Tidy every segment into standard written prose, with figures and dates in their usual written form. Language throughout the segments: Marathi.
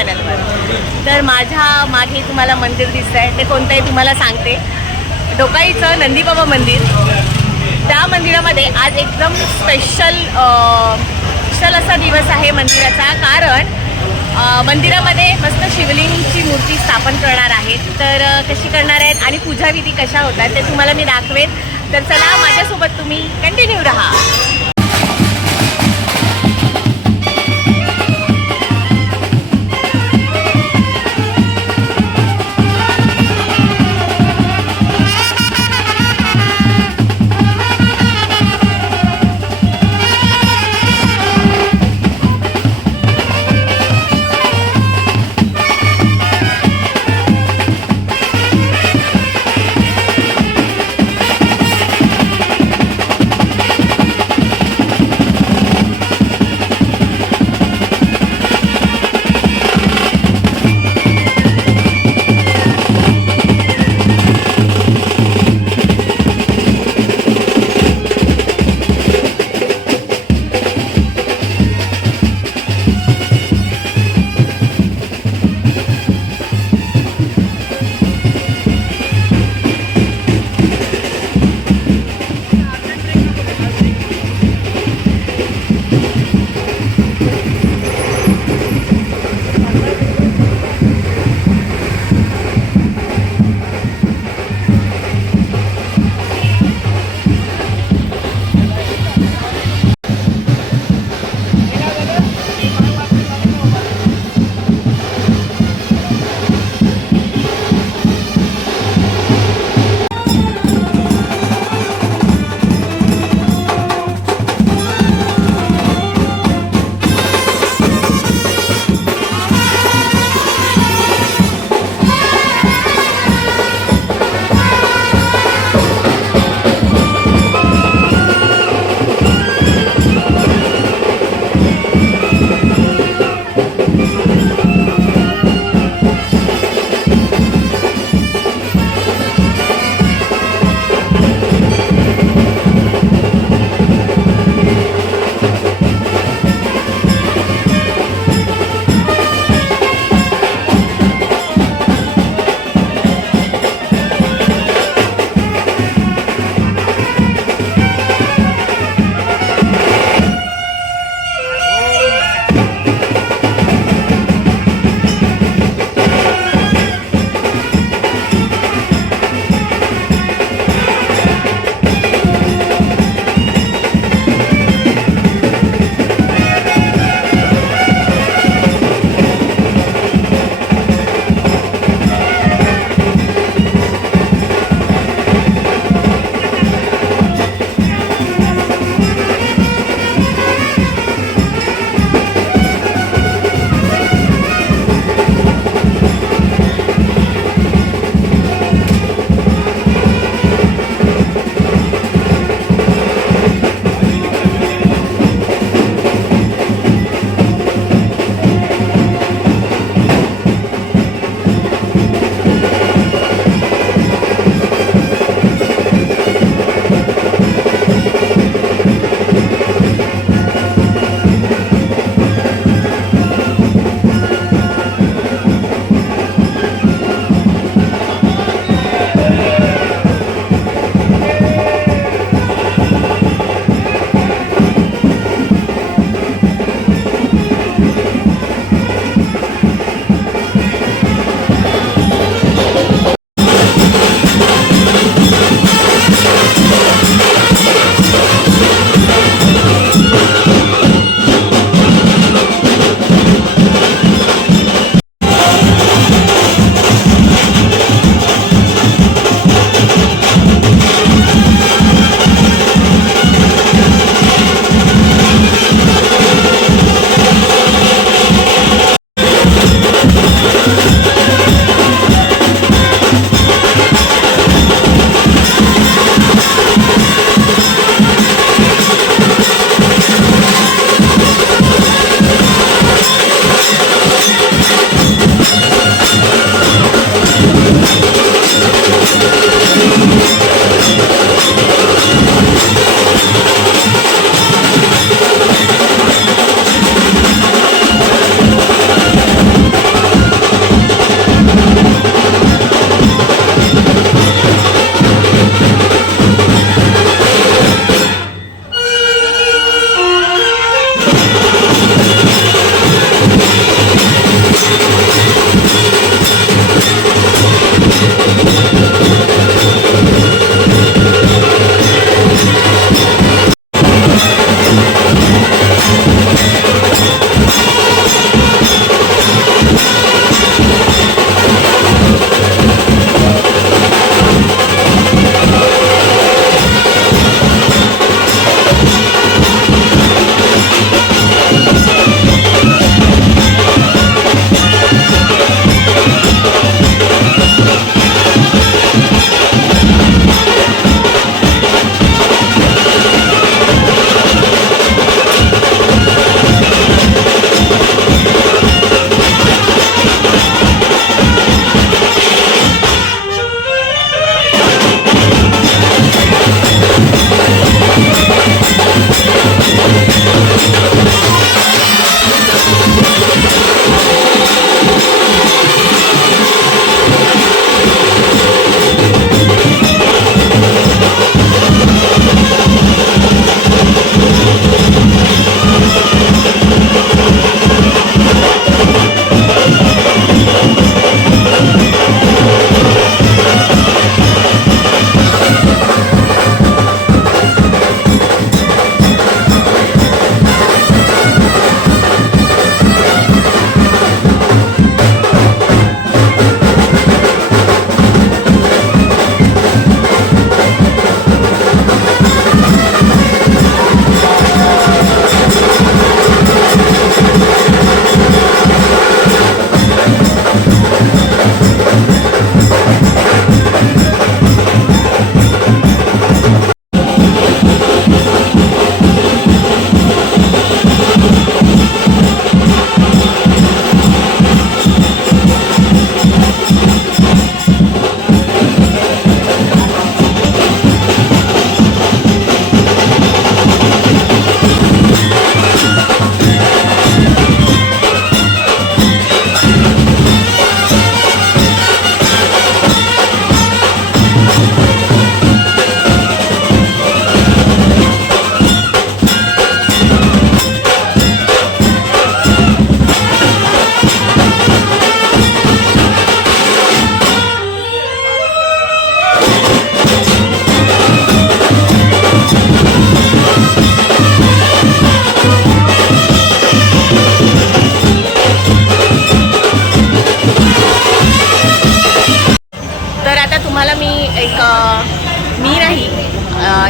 चॅनलवर। तर माझ्या मागे तुम्हाला मंदिर दिसत आहे, ते कोणतं आहे तुम्हाला सांगते। डोकाईचं नंदीबाबा मंदिर। त्या मंदिरामध्ये आज एकदम स्पेशल असा दिवस आहे मंदिराचा, कारण मंदिरामध्ये मस्त शिवलिंगची मूर्ती स्थापन करणार आहेत। तर कशी करणार आहेत आणि पूजाविधी कशा होतात ते तुम्हाला मी दाखवेन। तर चला माझ्यासोबत तुम्ही कंटिन्यू राहा।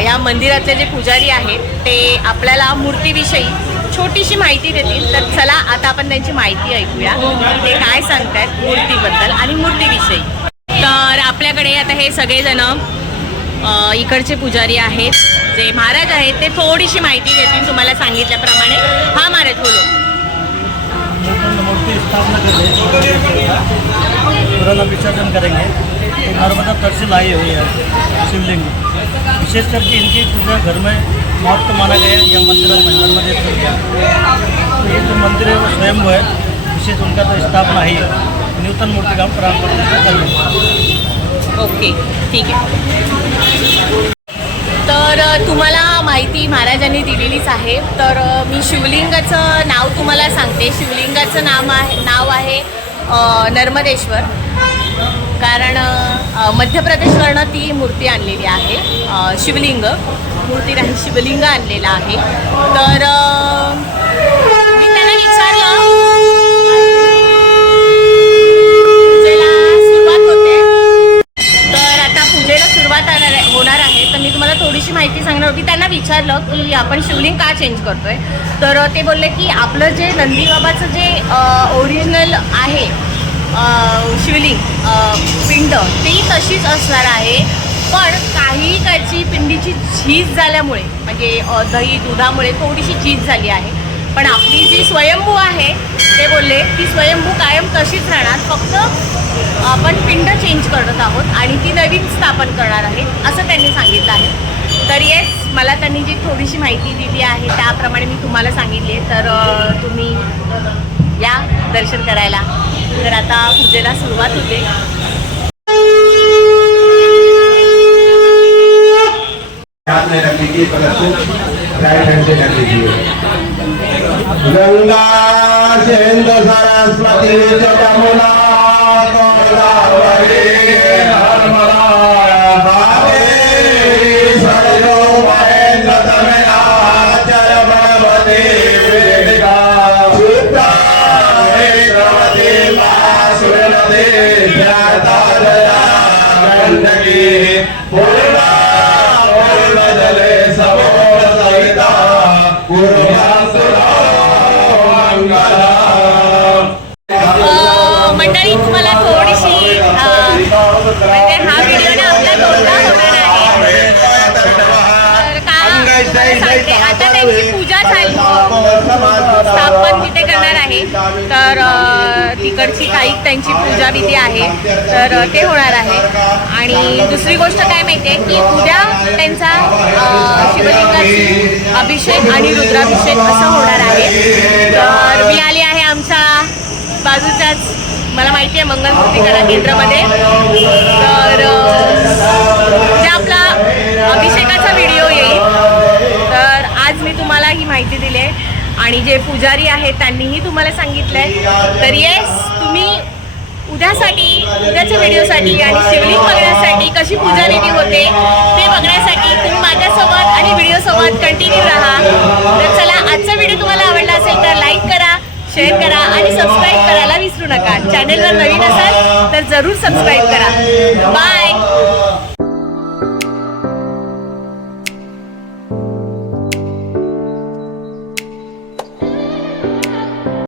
या मंदिरातले जे पुजारी आहेत ते आपल्याला मूर्तीविषयी छोटीशी माहिती देतील. तर चला आता आपण त्यांची माहिती ऐकूया, ते काय सांगतायत मूर्तीबद्दल आणि मूर्तीविषयी. तर आपल्याकडे आता हे सगळेजण इकडचे पुजारी आहेत, जे महाराज आहेत, ते थोडीशी माहिती देतील तुम्हाला सांगितल्याप्रमाणे. हा महाराज बोलो. मूर्ति स्थापना पुराना विसर्जन करेंगे तो नर्मदा तट से लाई हुई है शिवलिंग। विशेष करके इनकी पूजा घर में महत्व माना गया है। यह मंदिर में नर्मदे तट गया, तो ये जो मंदिर है वो स्वयं है, विशेष उनका तो स्थापना ही है। नूतन मूर्ति का हम प्राण प्रतिष्ठा कर लेंगे। ओके, ठीक आहे. तर तुम्हाला माहिती महाराजांनी दिलेलीच आहे. तर मी शिवलिंगाचं नाव तुम्हाला सांगते. शिवलिंगाचं नाव आहे नर्मदेश्वर, कारण मध्य प्रदेशवरनं ती मूर्ती आणलेली आहे. शिवलिंग मूर्ती नाही, शिवलिंग आणलेलं आहे. तर मी त्यांना विचारलं, पूजेला सुरुवात होते, तर आता पूजेला सुरुवात होणार आहे. तर मी तुम्हाला थोडीशी माहिती सांगणार होती. त्यांना विचारलं की आपण शिवलिंग का चेंज करतोय, तर ते बोलले की आपलं जे नंदीबाबाचं जे ओरिजिनल आहे शिवलिंग पिंड ती तशीच असणार आहे, पण काही काळची पिंडीची झीज झाल्यामुळे, म्हणजे दही दुधामुळे थोडीशी झीज झाली आहे. पण आपली जी स्वयंभू आहे ते बोलले की स्वयंभू कायम तशीच राहणार, फक्त आपण पिंड चेंज करत आहोत आणि ती नवीन स्थापन करणार आहे, असं त्यांनी सांगितलं आहे. तर येस, मला त्यांनी जी थोडीशी माहिती दिली आहे त्याप्रमाणे मी तुम्हाला सांगितली आहे. तर तुम्ही या दर्शन करायला. तर आता पूजेला सुरुवात होते. गंगा सिंधु सरस्वती जमुना गोदावरी नर्मदा कावेरी सरस्वती तनया चरवती वेदिका सुता नेत्रवती मासुरनदी ध्यातालया गंडकी पूर्णा पूर्णजले सबोध सहिता मंडळी, तुम्हाला थोडीशी म्हणजे हा व्हिडिओ ना आपला दोनदा होणार आहे. तर का सांगते, आता त्यांची पूजा झाली, स्थापन तिथे करणार आहे. तर तिकडची काही त्यांची पूजाविधी आहे, तर ते होणार आहे. आणि दुसरी गोष्ट काय माहिती आहे की उद्या त्यांचा शिवलिंगाची अभिषेक आणि रुद्राभिषेक असं होणार आहे. तर मी आली आहे आमच्या बाजूच्याच, मला माहिती आहे, मंगलमूर्ती कला केंद्रामध्ये. तर जे आपला अभिषेकाचा व्हिडिओ येईल, तर आज मी तुम्हाला ही माहिती दिली आहे आणि जे पुजारी आहेत त्यांनीही तुम्हाला सांगितलं आहे. तर येस, तुम्ही उद्याच्या व्हिडिओसाठी आणि शिवलिंग बघण्यासाठी, कशी पूजाविधी होते ते बघण्यासाठी तुम्ही माझ्यासोबत आणि व्हिडिओसोबत कंटिन्यू राहा. तर चला, आजचा व्हिडिओ तुम्हाला आवडला असेल तर लाईक करा, शेअर करा आणि सबस्क्राईब करायला विसरू नका. चॅनलवर नवीन असाल तर जरूर सबस्क्राईब करा. बाय.